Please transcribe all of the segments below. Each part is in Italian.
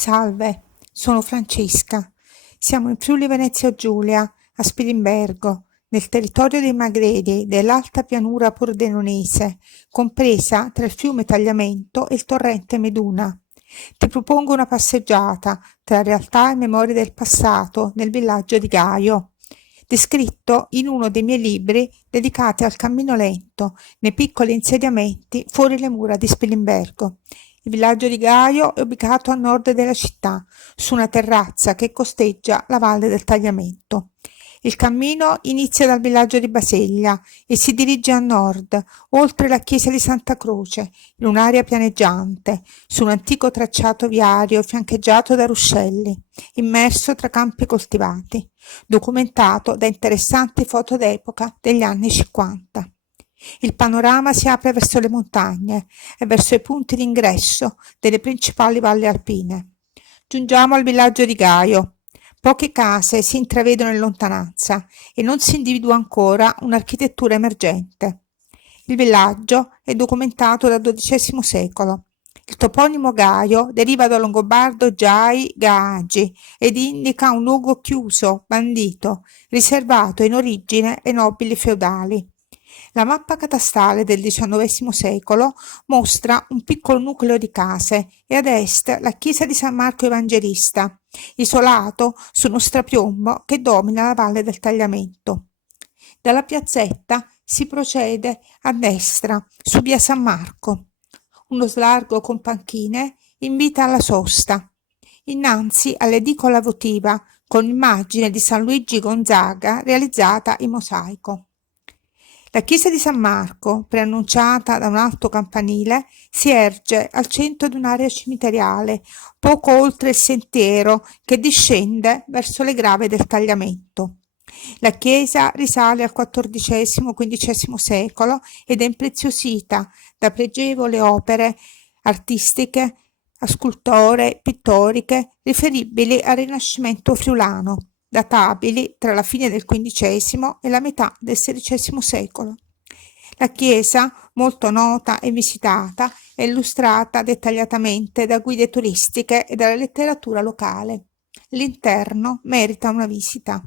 Salve, sono Francesca. Siamo in Friuli Venezia Giulia, a Spilimbergo, nel territorio dei Magreli dell'Alta Pianura Pordenonese, compresa tra il fiume Tagliamento e il torrente Meduna. Ti propongo una passeggiata tra realtà e memorie del passato nel villaggio di Gaio, descritto in uno dei miei libri dedicati al cammino lento nei piccoli insediamenti fuori le mura di Spilimbergo. Il villaggio di Gaio è ubicato a nord della città, su una terrazza che costeggia la valle del Tagliamento. Il cammino inizia dal villaggio di Baseglia e si dirige a nord, oltre la chiesa di Santa Croce, in un'area pianeggiante, su un antico tracciato viario fiancheggiato da ruscelli, immerso tra campi coltivati, documentato da interessanti foto d'epoca degli anni 50. Il panorama si apre verso le montagne e verso i punti d'ingresso delle principali valli alpine. Giungiamo al villaggio di Gaio. Poche case si intravedono in lontananza e non si individua ancora un'architettura emergente. Il villaggio è documentato dal XII secolo. Il toponimo Gaio deriva dal longobardo Gai Gaagi ed indica un luogo chiuso, bandito, riservato in origine ai nobili feudali. La mappa catastale del XIX secolo mostra un piccolo nucleo di case e ad est la chiesa di San Marco Evangelista, isolato su uno strapiombo che domina la valle del Tagliamento. Dalla piazzetta si procede a destra su via San Marco. Uno slargo con panchine invita alla sosta. Innanzi all'edicola votiva con immagine di San Luigi Gonzaga realizzata in mosaico. La chiesa di San Marco, preannunciata da un alto campanile, si erge al centro di un'area cimiteriale, poco oltre il sentiero che discende verso le grave del Tagliamento. La chiesa risale al XIV-XV secolo ed è impreziosita da pregevoli opere artistiche, scultoree, pittoriche, riferibili al Rinascimento friulano, databili tra la fine del XV e la metà del XVI secolo. La chiesa, molto nota e visitata, è illustrata dettagliatamente da guide turistiche e dalla letteratura locale. L'interno merita una visita.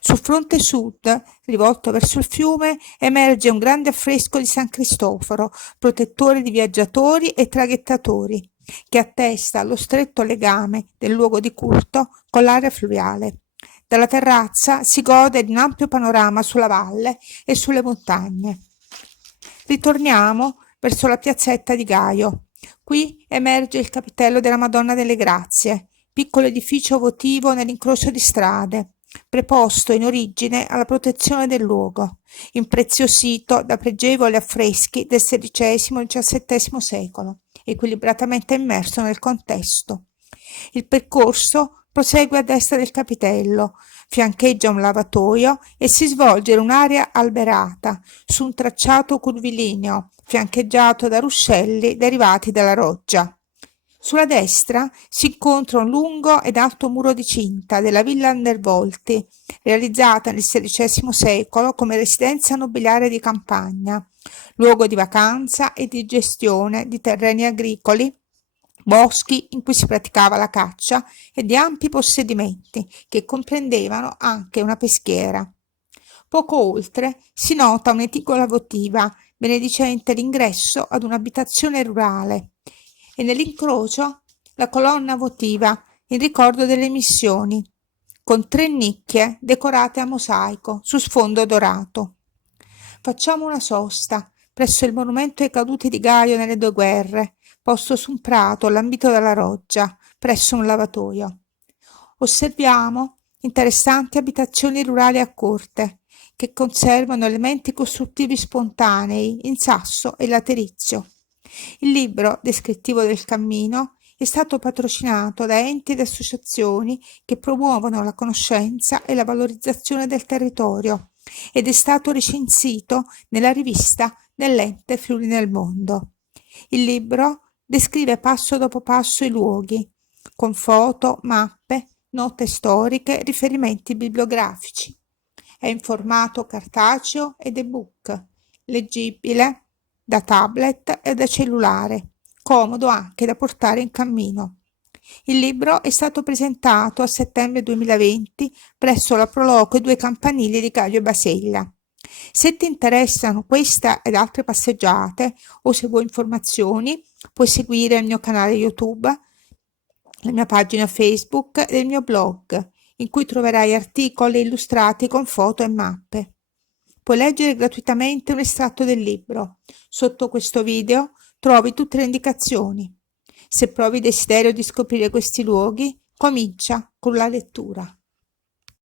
Sul fronte sud, rivolto verso il fiume, emerge un grande affresco di San Cristoforo, protettore di viaggiatori e traghettatori, che attesta lo stretto legame del luogo di culto con l'area fluviale. Dalla terrazza si gode di un ampio panorama sulla valle e sulle montagne. Ritorniamo verso la piazzetta di Gaio. Qui emerge il capitello della Madonna delle Grazie, piccolo edificio votivo nell'incrocio di strade, preposto in origine alla protezione del luogo, impreziosito da pregevoli affreschi del XVI e XVII secolo, equilibratamente immerso nel contesto. Il percorso prosegue a destra del capitello, fiancheggia un lavatoio e si svolge in un'area alberata, su un tracciato curvilineo, fiancheggiato da ruscelli derivati dalla roggia. Sulla destra si incontra un lungo ed alto muro di cinta della Villa Andervolti, realizzata nel XVI secolo come residenza nobiliare di campagna, luogo di vacanza e di gestione di terreni agricoli, boschi in cui si praticava la caccia e di ampi possedimenti che comprendevano anche una peschiera. Poco oltre si nota un'edicola votiva benedicente l'ingresso ad un'abitazione rurale e nell'incrocio la colonna votiva in ricordo delle missioni, con 3 nicchie decorate a mosaico su sfondo dorato. Facciamo una sosta presso il monumento ai caduti di Gaio nelle 2 guerre, posto su un prato lambito dalla roggia, presso un lavatoio. Osserviamo interessanti abitazioni rurali a corte, che conservano elementi costruttivi spontanei in sasso e laterizio. Il libro descrittivo del cammino è stato patrocinato da enti ed associazioni che promuovono la conoscenza e la valorizzazione del territorio ed è stato recensito nella rivista dell'ente Friuli nel Mondo. Il libro descrive passo dopo passo i luoghi, con foto, mappe, note storiche, riferimenti bibliografici. È in formato cartaceo ed ebook, leggibile da tablet e da cellulare, comodo anche da portare in cammino. Il libro è stato presentato a settembre 2020 presso la Proloquio 2 Campanili di Caglio Basella. Se ti interessano questa ed altre passeggiate o se vuoi informazioni, puoi seguire il mio canale YouTube, la mia pagina Facebook e il mio blog, in cui troverai articoli illustrati con foto e mappe. Puoi leggere gratuitamente un estratto del libro. Sotto questo video trovi tutte le indicazioni. Se provi desiderio di scoprire questi luoghi, comincia con la lettura.